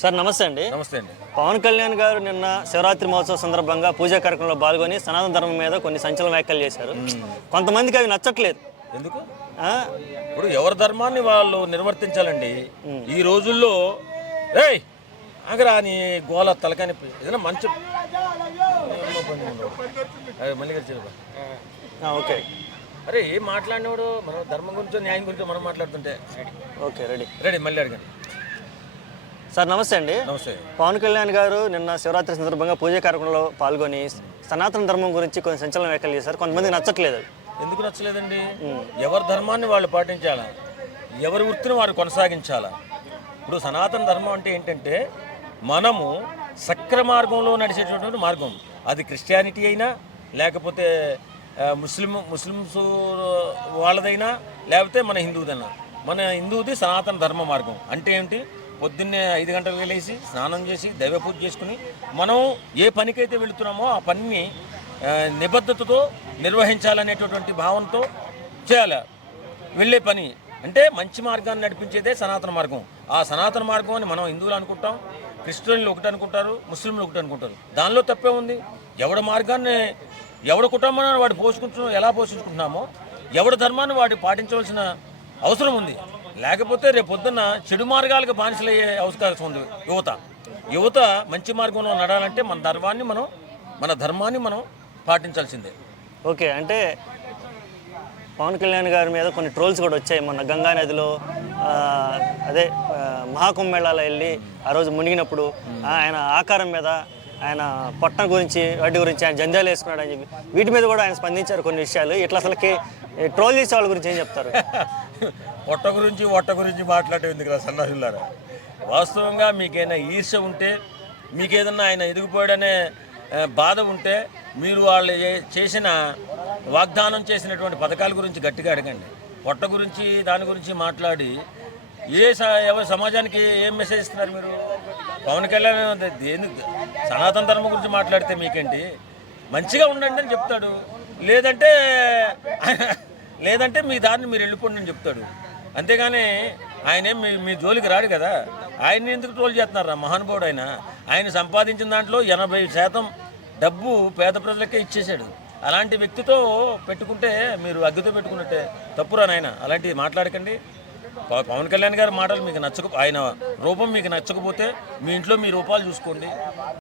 Sir నమస్తే అండి. నమస్తే అండి. పవన్ కళ్యాణ్ గారు నిన్న శివరాత్రి మహోత్సవ సందర్భంగా పూజా కార్యక్రమంలో పాల్గొని సనాతన ధర్మం మీద కొన్ని సంచలన వ్యాఖ్యలు చేశారు. కొంతమందికి అవి నచ్చట్లేదు. ఎందుకు? ఆ? ఇప్పుడు ఎవరి ధర్మాన్ని వాళ్ళు నిర్వర్తించాలండి. ఈ రోజుల్లో ఏయ్ ఆగరా నీ గోల తలకాని ఏదైనా మంచి మళ్ళీ ఓకే. అరే ఏం మాట్లాడినవాడు మనం ధర్మం గురించో న్యాయం గురించో మనం మాట్లాడుతుంటే ఓకే రెడీ రెడీ మళ్ళీ అడిగాను. సార్ నమస్తే అండి. నమస్తే. పవన్ కళ్యాణ్ గారు నిన్న శివరాత్రి సందర్భంగా పూజా కార్యక్రమంలో పాల్గొని సనాతన ధర్మం గురించి కొన్ని సంచలన వ్యాఖ్యలు చేశారు. కొంతమందికి నచ్చట్లేదు. ఎందుకు నచ్చలేదండి? ఎవరి ధర్మాన్ని వాళ్ళు పాటించాలా, ఎవరి వృత్తిని వారు కొనసాగించాలా. ఇప్పుడు సనాతన ధర్మం అంటే ఏంటంటే మనము సక్ర మార్గంలో నడిచేటటువంటి మార్గం. అది క్రిస్టియానిటీ అయినా లేకపోతే ముస్లిమ్స్ వాళ్ళదైనా లేకపోతే మన హిందువుదైనా. మన హిందువుది సనాతన ధర్మ మార్గం అంటే ఏంటి? పొద్దున్నే 5 గంటలకు వెళ్ళేసి స్నానం చేసి దైవ పూజ చేసుకుని మనం ఏ పనికైతే వెళుతున్నామో ఆ పనిని నిబద్ధతతో నిర్వహించాలనేటటువంటి భావంతో చేయాలి. వెళ్ళే పని అంటే మంచి మార్గాన్ని నడిపించేదే సనాతన మార్గం. ఆ సనాతన మార్గం అని మనం హిందువులు అనుకుంటాం, క్రిస్టియన్లు ఒకటి అనుకుంటారు, ముస్లింలు ఒకటి అనుకుంటారు. దానిలో తప్పే ఉంది. ఎవడి మార్గాన్ని ఎవడి కుటుంబాన్ని వాడు ఎలా పోషించుకుంటున్నామో ఎవడి ధర్మాన్ని వాడు పాటించవలసిన అవసరం ఉంది. లేకపోతే రేపు పొద్దున్న చెడు మార్గాలకు బానిసలయ్యే అవకాశం ఉంది. యువత మంచి మార్గంలో నడాలంటే మన ధర్మాన్ని మనం పాటించాల్సిందే. ఓకే. అంటే పవన్ కళ్యాణ్ గారి మీద కొన్ని ట్రోల్స్ కూడా వచ్చాయి. మొన్న గంగా నదిలో మహాకుంభమేళాలో వెళ్ళి ఆ రోజు మునిగినప్పుడు ఆయన ఆకారం మీద, ఆయన పొట్ట గురించి, వాటి గురించి ఆయన జంజాలు వేసుకున్నాడు అని చెప్పి వీటి మీద కూడా ఆయన స్పందించారు కొన్ని విషయాలు. ఇట్లా అసలుకి ట్రోల్ చేసే వాళ్ళ గురించి ఏం చెప్తారు? పొట్ట గురించి మాట్లాడేది ఎందుకు సన్నాసులారా? వాస్తవంగా మీకైనా ఈర్ష్య ఉంటే, మీకేదన్నా ఆయన ఎదిగిపోయాడనే బాధ ఉంటే మీరు వాళ్ళు చేసిన వాగ్దానం చేసినటువంటి పథకాల గురించి గట్టిగా అడగండి. పొట్ట గురించి దాని గురించి మాట్లాడి ఎవరి సమాజానికి ఏం మెసేజ్ ఇస్తున్నారు మీరు? పవన్ కళ్యాణ్ సనాతన ధర్మం గురించి మాట్లాడితే మీకేంటి? మంచిగా ఉండండి అని చెప్తాడు, లేదంటే మీ దారిని మీరు వెళ్ళిపోండి అని చెప్తాడు. అంతేగాని ఆయనేం మీ జోలికి రాడు కదా. ఆయన్ని ఎందుకు ట్రోల్ చేస్తున్నారా? మహానుభావుడు ఆయన సంపాదించిన దాంట్లో 80% డబ్బు పేద ప్రజలకే ఇచ్చేసాడు. అలాంటి వ్యక్తితో పెట్టుకుంటే మీరు అగ్గితో పెట్టుకున్నట్టే. తప్పురా నాయన, అలాంటివి మాట్లాడకండి. పవన్ కళ్యాణ్ గారి మాటలు మీకు ఆయన రూపం మీకు నచ్చకపోతే మీ ఇంట్లో మీ రూపాలు చూసుకోండి.